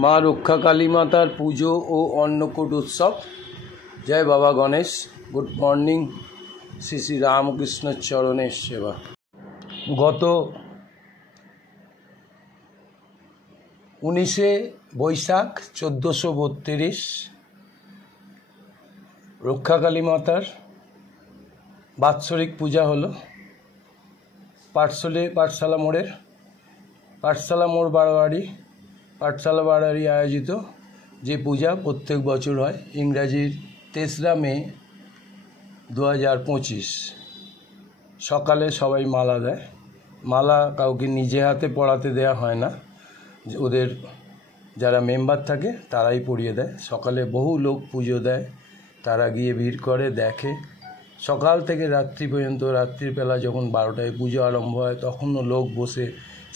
মা রক্ষা কালী মাতার পুজো ও অন্নকূট উৎসব। জয় বাবা গণেশ। Good morning. শ্রী শ্রী রামকৃষ্ণের চরণের সেবা। গত 19শে বৈশাখ 1432 রক্ষা কালী মাতার বাৎসরিক পূজা হলো পাঠশালা মোড় বারোয়ারি পাঠশালা বারোয়ারি আয়োজিত যে পূজা প্রত্যেক বছর হয়। ইংরাজির 3রা মে 2025 সকালে সবাই মালা দেয়। মালা কাউকে নিজে হাতে পড়াতে দেয়া হয় না, ওদের যারা মেম্বার থাকে তারাই পড়িয়ে দেয়। সকালে বহু লোক পুজো দেয়, তারা গিয়ে ভিড় করে দেখে। সকাল থেকে রাত্রি পর্যন্ত, রাত্রিবেলা যখন 12টায় পুজো আরম্ভ হয় তখনও লোক বসে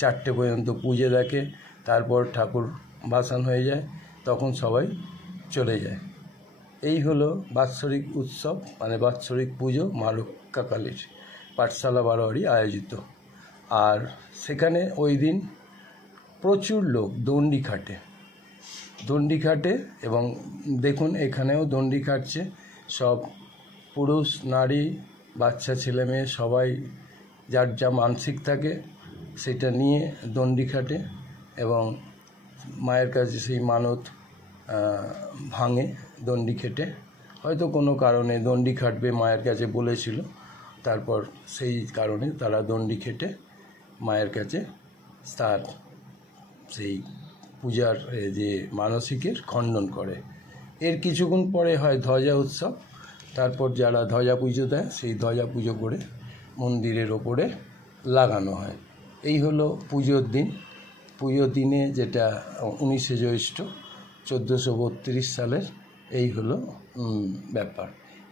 4টে পর্যন্ত পুজো দেখে। তারপর ঠাকুর ভাসান হয়ে যায়, তখন সবাই চলে যায়। এই হলো বাৎসরিক উৎসব, মানে বাৎসরিক পুজো মা রক্ষা কালীর পাঠশালা বারোয়ারি আয়োজিত। আর সেখানে ওই দিন প্রচুর লোক দণ্ডি খাটে এবং দেখুন এখানেও দণ্ডি খাটছে। সব পুরুষ, নারী, বাচ্চা, ছেলে মেয়ে সবাই যার যা মানসিক থাকে সেটা নিয়ে দণ্ডি খাটে এবং মায়ের কাছে সেই মানত ভাঙে দণ্ডি খেটে। হয়তো কোনো কারণে দণ্ডি খাটবে মায়ের কাছে বলেছিল, তারপর সেই কারণে তারা দণ্ডি খেটে মায়ের কাছে তার সেই পূজার যে মানসিকের খণ্ডন করে। এর কিছুক্ষণ পরে হয় ধ্বজা উৎসব। তারপর যারা ধ্বজা পুজো দেয় সেই ধ্বজা পুজো করে মন্দিরের ওপরে লাগানো হয়। এই হলো পুজোর দিন। পুজোর দিনে যেটা 19শে জ্যৈষ্ঠ 1432 সালের এই হলো ব্যাপার।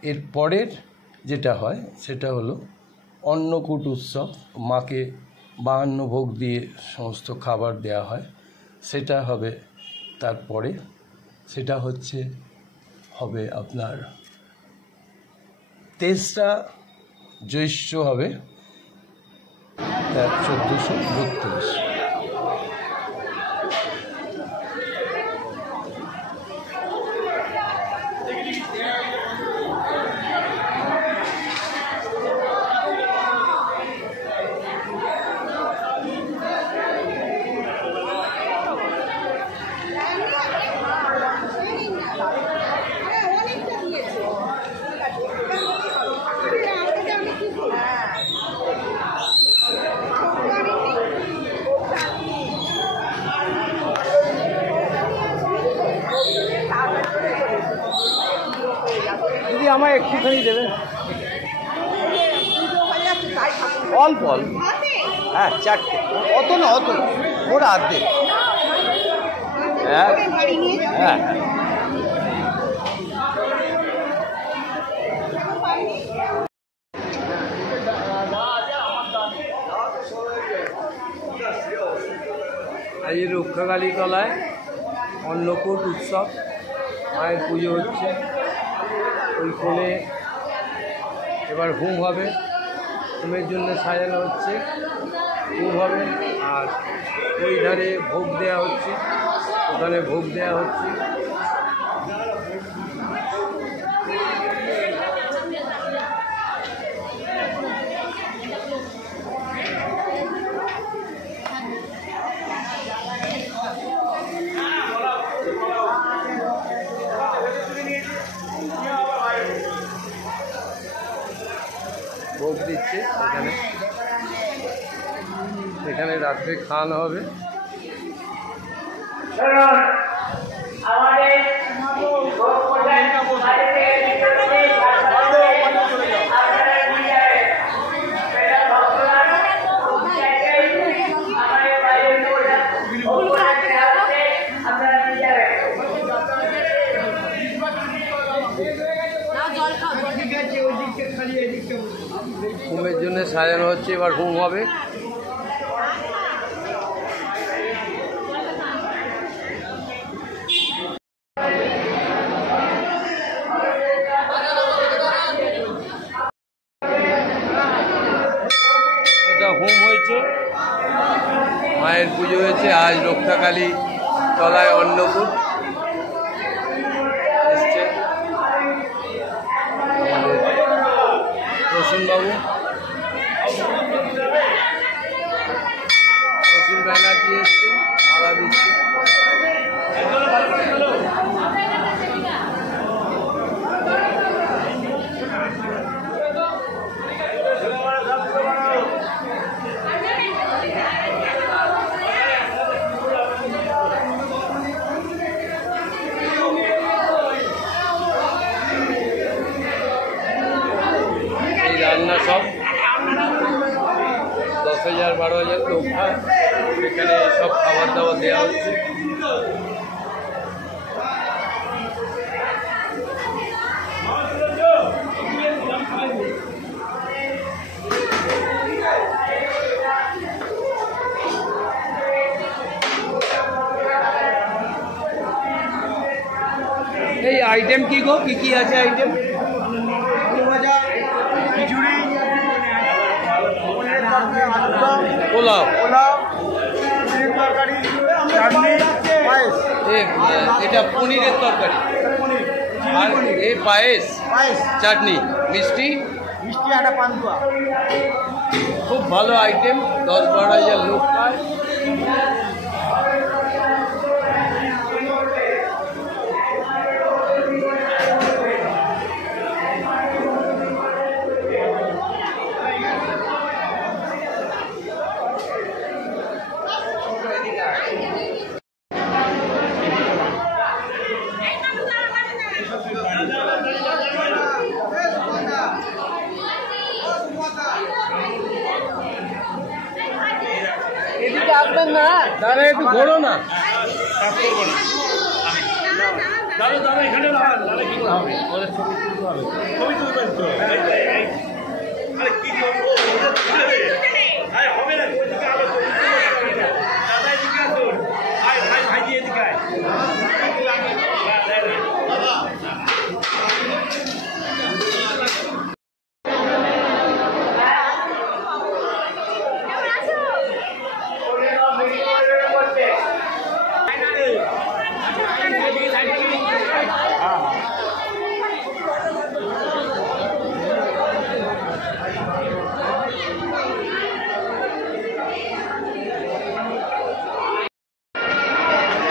এর পরের যেটা হয় সেটা হলো অন্নকূট উৎসব। মাকে 52 ভোগ দিয়ে সমস্ত খাবার দেয়া হয়। সেটা হবে তারপরে, সেটা হবে আপনার 23রা জ্যৈষ্ঠ হবে 1432। দিদি আমায় একটুখানি দেবেন, অল্প অল্প। হ্যাঁ 4টে, অত না ওরা আর্ধেক। হ্যাঁ হ্যাঁ আজ রক্ষাকালী তলায় অন্নকূট উৎসব, মায়ের পুজো হচ্ছে। ওই কোণে এবার হোম হবে, হোমের জন্য সাজানো হচ্ছে, হোম হবে। আর ওই ধারে ভোগ দেওয়া হচ্ছে, ওখানে ভোগ দেওয়া হচ্ছে। ভোগ দিচ্ছে এখানে রাত্রে খাওয়ানো হবে। হোমের জন্য সাজানো হচ্ছে, এবার হোম হবে। এটা হোম হয়েছে, মায়ের পুজো হয়েছে। আজ রক্ষাকালী তলায় অন্নকূট এসছে আমাদের প্রসূনবাবু, প্রসূন ব্যানার্জি এসছে, মালা দিচ্ছে। রান্না সব 10,000 12,000 লোক খায়, সেখানে সব খাবার দাবার দেওয়া হচ্ছে। এই আইটেম কি গো, কি কি আছে আইটেম? পোলাও, এটা পনিরের তরকারি, আর এই পায়েস, চাটনি, মিষ্টি, একটা পান্তুয়া। খুব ভালো আইটেম। 10-12,000 লোক খায়। না দাদা, একটু ঘোরো না।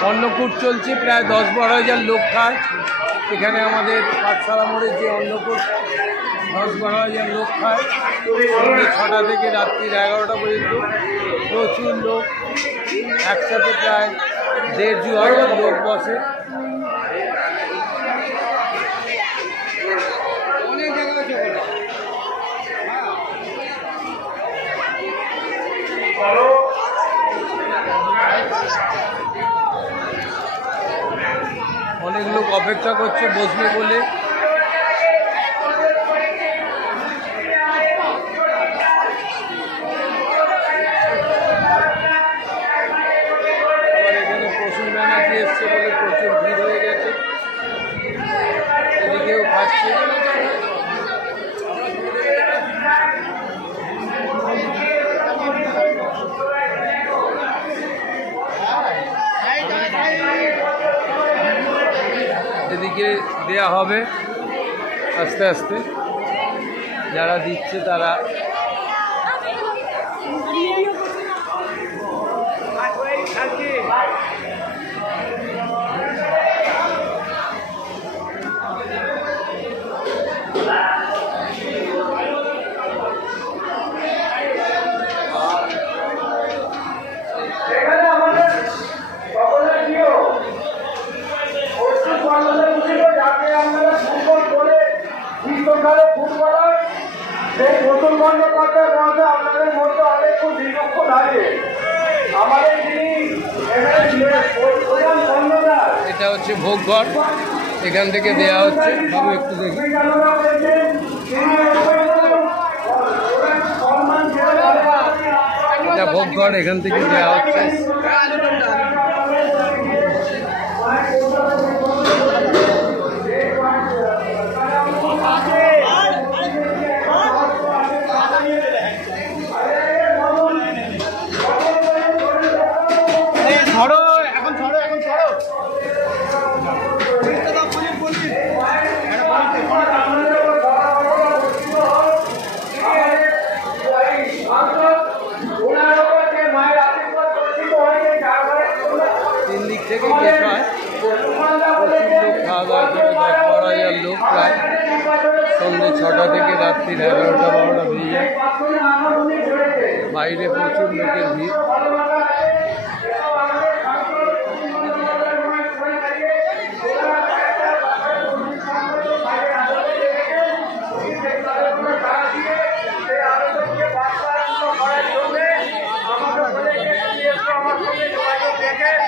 অন্নকূট চলছে, প্রায় 10-12,000 লোক খায় এখানে। আমাদের পাঠশালা মোড়ের যে অন্নকূট, 10-12,000 লোক খায়। সন্ধ্যে 6টা থেকে রাত্রি 11টা পর্যন্ত প্রচুর লোক একসাথে, প্রায় 1,500 লোক বসে। অনেক লোক অপেক্ষা করছে বসবে বলে। এখানে প্রসূন ব্যানার্জি এসছে বলে প্রচুর ভিড় হয়ে গেছে, এদিকেও খাচ্ছে। এদিকে দেয়া হবে আস্তে আস্তে, যারা দিচ্ছে তারা। সেই নতুন বন্দ্যোপাধ্যায় মহাশয় আপনাদের মধ্যে অনেকক্ষণ দীর্ঘক্ষণ আগে আমাদের যিনি প্রধান বন্দ্যোপাধ্যায়, এটা হচ্ছে ভোগঘর, এখান থেকে দেয়া হচ্ছে। বাবু একটু দেখি। এটা ভোগঘর, এখান থেকে দেওয়া হচ্ছে। ধরো এখন, ধরো এখন, ধরো। থেকে দেখায় প্রচুর লোক খাওয়া দাওয়া করে 10-12,000 লোক প্রায় সন্ধ্যে 6টা থেকে রাত্রি 11টা-12টা বেজে যায়। বাইরে প্রচুর লোকের ভিড়।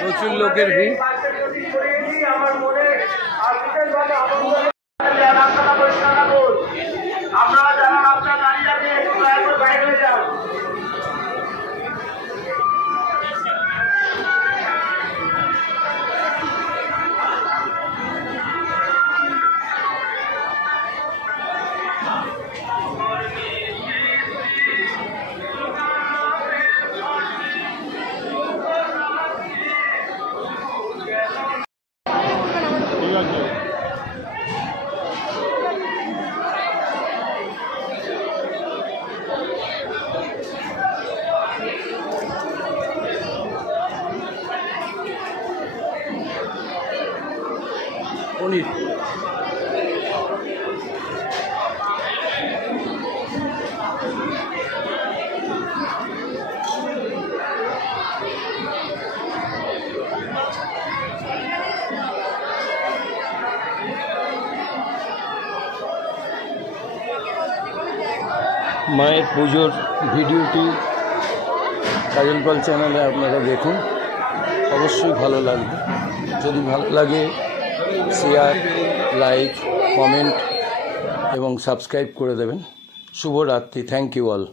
প্রচুর লোকের ভিড়। আপনারা যারা আপনার দাঁড়িয়ে আছে বাইরে হয়ে যান। পনির মায়ের পুজোর ভিডিওটি কাজল পাল চ্যানেলে আপনারা দেখুন, অবশ্যই ভালো লাগবে। যদি ভালো লাগে শেয়ার, লাইক, কমেন্ট এবং সাবস্ক্রাইব করে দেবেন। শুভরাত্রি। Thank you all.